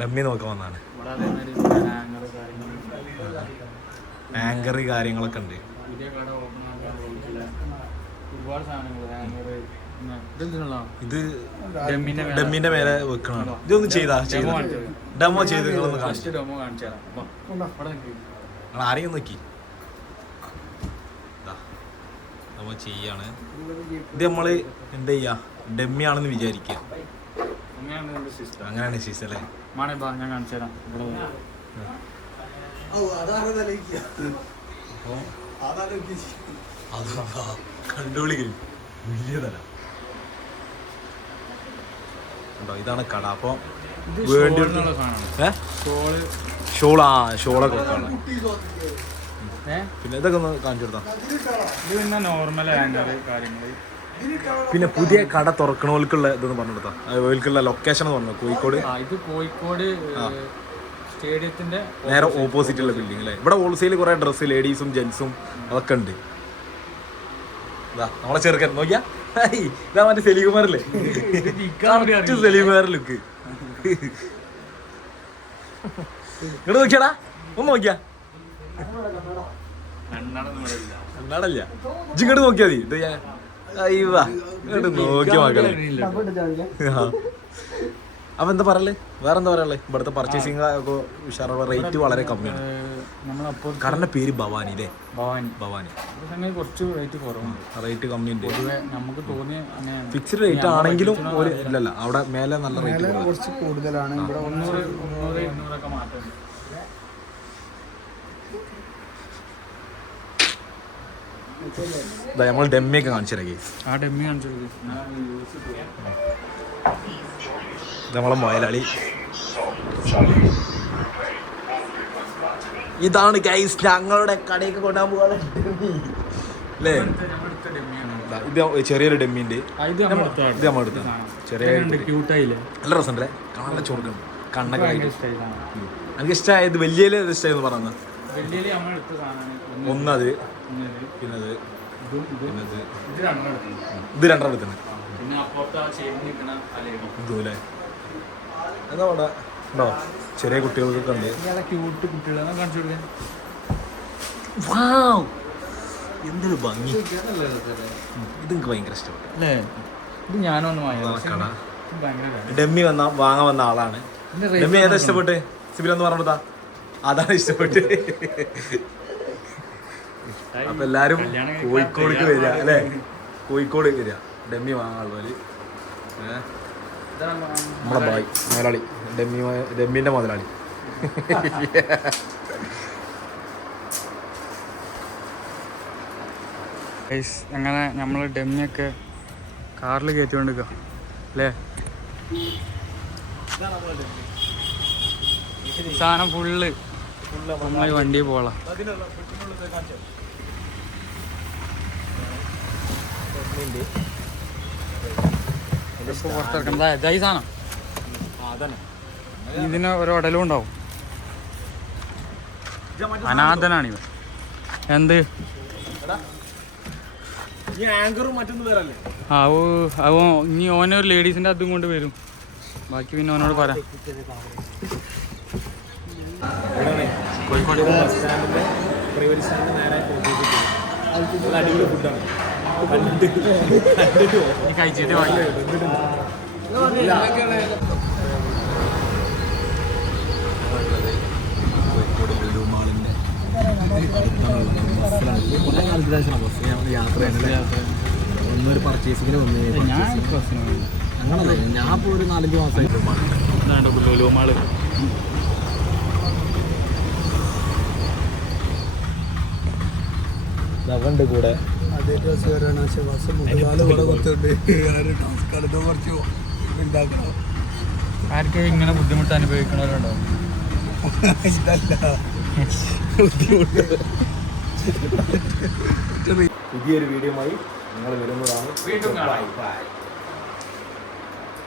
Dummy നോക്കാൻ വന്നാണ് anchor കാര്യങ്ങളൊക്കെ ഉണ്ട്. ഇത് ഡെമ്മിന്റെ മേലെ. വെക്കണം ഇതൊന്നും ചെയ്താ ചെയ്ത. ഡെമോ ചെയ്ത്. നിങ്ങൾ ആരെയും നോക്കി. ഡെമോ ചെയ്യാണ്. ഇത് നമ്മൾ എന്താ ചെയ്യാ? ഡമ്മി ആണെന്ന് വിചാരിക്കുക അങ്ങനെയാണ് ശീസ് അല്ലേ? മാണേ ബാ ഞാൻ കാണിച്ചു തരാം. ഇവിടെ ഉണ്ടോ ഇതാണ് കട. അപ്പൊ ഇത് വേണ്ടി ഷോളൊക്കെ വെക്കാണ്. പിന്നെ ഇതൊക്കെ ഒന്ന് കാണിച്ചു കൊടുത്താ. ഇത് പിന്നെ നോർമൽ ഹാങ്ങർ കാര്യങ്ങൾ പിന്നെ പുതിയ കട തുറക്കണവർക്കുള്ള ഇതെന്ന് പറഞ്ഞു കൊടുത്താ അവർക്കുള്ള ലൊക്കേഷൻ എന്ന് പറഞ്ഞു? കോഴിക്കോട്? ഇത് കോഴിക്കോട് സ്റ്റേഡിയത്തിന്റെ നേരെ ഓപ്പോസിറ്റ് ഉള്ള ബിൽഡിംഗ് അല്ലേ? ഇവിടെ ഹോൾസെയിൽ കുറെ ഡ്രസ്സ് ലേഡീസും ജെന്റ്സും അതൊക്കെ ഉണ്ട്. നമ്മളെ ചെറുക്കൻ നോക്കിയാ? ഇതാ മറ്റേ സെലികുമാറല്ലേ സെലികുമാർ ലുക്ക് ഇങ്ങോട്ട് നോക്കിയാടാ ഒന്ന് നോക്കിയാ. കണ്ണാടല്ല. ഇങ്ങോട്ട് നോക്കിയാ മതി. ഇത് ഞാൻ മക്കളെ. അപ്പൊ എന്താ പറയല്ലേ വേറെ എന്താ പറയല്ലേ ഇവിടുത്തെ പർച്ചേസിംഗ് ഒക്കെ ഉഷാറുള്ള റേറ്റ് വളരെ കമ്മിയാണ്. കടന്റെ പേര് ഭവാനി അല്ലേ? ഭവാനി. കുറച്ച് റേറ്റ് കുറവുണ്ട്. റേറ്റ് കമ്മിയുണ്ട്. നമുക്ക് തോന്നിയ ഫിക്സ്ഡ് റേറ്റ് ആണെങ്കിലും ഒരു ഇല്ലല്ല അവിടെ മേലെ നല്ല റേറ്റ് കുറച്ച് കൂടുതലാണ്. ഇവിടെ നമ്മൾ ഡെമ്മിയൊക്കെ കാണിച്ചു തരാം ആ ഡെമ്മി കാണിച്ചത് ഇത് നമ്മളെ മൊയലാളി. ഇതാണ് ഗൈസ് ഞങ്ങളുടെ കടയൊക്കെ കൊണ്ടുപോകാൻ പോകാൻ അല്ലേ ഇത് ചെറിയൊരു ഡെമ്മിന്റെ ഇത് ഇത് നമ്മൾ എടുത്ത ചെറിയ നല്ല രസമുണ്ടല്ലേ? കാണാൻ ചോർക്കണം കണ്ണൊക്കെ എനിക്ക് ഇഷ്ടമായത് വലിയ ഇഷ്ടമായെന്ന് പറഞ്ഞത് ഒന്നത്. ഒന്ന് ഇത്, പിന്നെ ഇതും രണ്ടെണ്ണം എടുത്തു ഇത് രണ്ടെണ്ണം തന്നെ പിന്നെ അപ്പുറത്ത് ആ ചേരി നിൽക്കണ അലയും ഇതുപോലെ എന്താ അവിടെ. ഉണ്ടോ? ചെറിയ കുട്ടികൾക്കൊക്കെ ഉണ്ട്. ക്യൂട്ട് കുട്ടികളെ. കാണിച്ചു കൊടുക്കാൻ വാവ്! എന്തൊരു ഭംഗി. ഇത് എനിക്ക് ഭയങ്കര ഇഷ്ടപ്പെട്ടു. അല്ലേ? ഇത് ഞാനൊന്ന് അതാണ് ഡമ്മി വന്ന വാങ്ങാൻ വന്ന ആളാണ്. ഡമ്മി ഏതാ ഇഷ്ടപ്പെട്ട്? സിബിൽ എന്ന് പറഞ്ഞതാ അതാണ് ഇഷ്ടപ്പെട്ട്. അപ്പൊ എല്ലാരും കോഴിക്കോട് കോഴിക്കോടേക്ക് വരിക അല്ലേ? കോഴിക്കോട് വരിക. ഡെമ്മി വാങ്ങാനുള്ളവര് നമ്മളെ ബായ് മുതലാളി. ഡെമ്മി ഡെമ്മിന്റെ മുതലാളി. അങ്ങനെ നമ്മൾ ഡെമ്മിയൊക്കെ കാറിൽ കയറ്റിക്കൊണ്ടിരിക്കുക അല്ലേ? സാധനം ഫുള്ള് നമ്മൾ വണ്ടി പുറത്തിറക്കണം സാധനം. ഇതിന് ഒരു ഉടലും ഉണ്ടാവും. എന്ത്? ആ ഓ അവ ഇനി ഓനൊരു ലേഡീസിന്റെ അതും കൊണ്ട് വരും. ബാക്കി പിന്നെ ഓനോട് പറയാം. കോഴിക്കോട് പ്രൈവറ്റ് സ്റ്റാൻഡ് നേരെ നല്ല അടിപൊളി ഫുഡാണ് ഈ കഴിച്ചിട്ട് കോഴിക്കോട് ലുലു മാളിന്റെ കുറേ കാലത്തിന് ശേഷമാണ് ബസ് ഞങ്ങൾ യാത്ര ഒന്നൊരു പർച്ചേസിങ്ങിന് വന്നു. ഞാൻ അങ്ങനല്ലേ ഞാൻ ഇപ്പോൾ ഒരു നാലഞ്ച് മാസമായിട്ട് ലുലു മാൾ. ഉണ്ട് കൂടെ. അതേ ഡ്രസ് വരാണ് പക്ഷെ ബസ് മുതലാളി ഇവിടെ കൊടുത്തിട്ടുണ്ട് ടാസ്ക് എടുത്ത് കുറച്ച് ഉണ്ടാക്കണം ആർക്കും ഇങ്ങനെ ബുദ്ധിമുട്ട് അനുഭവിക്കണവരുണ്ടോ? പുതിയൊരു വീഡിയോ ആയി നിങ്ങൾ വരുന്നതാണ്. വീണ്ടും കാണാം. Bye bye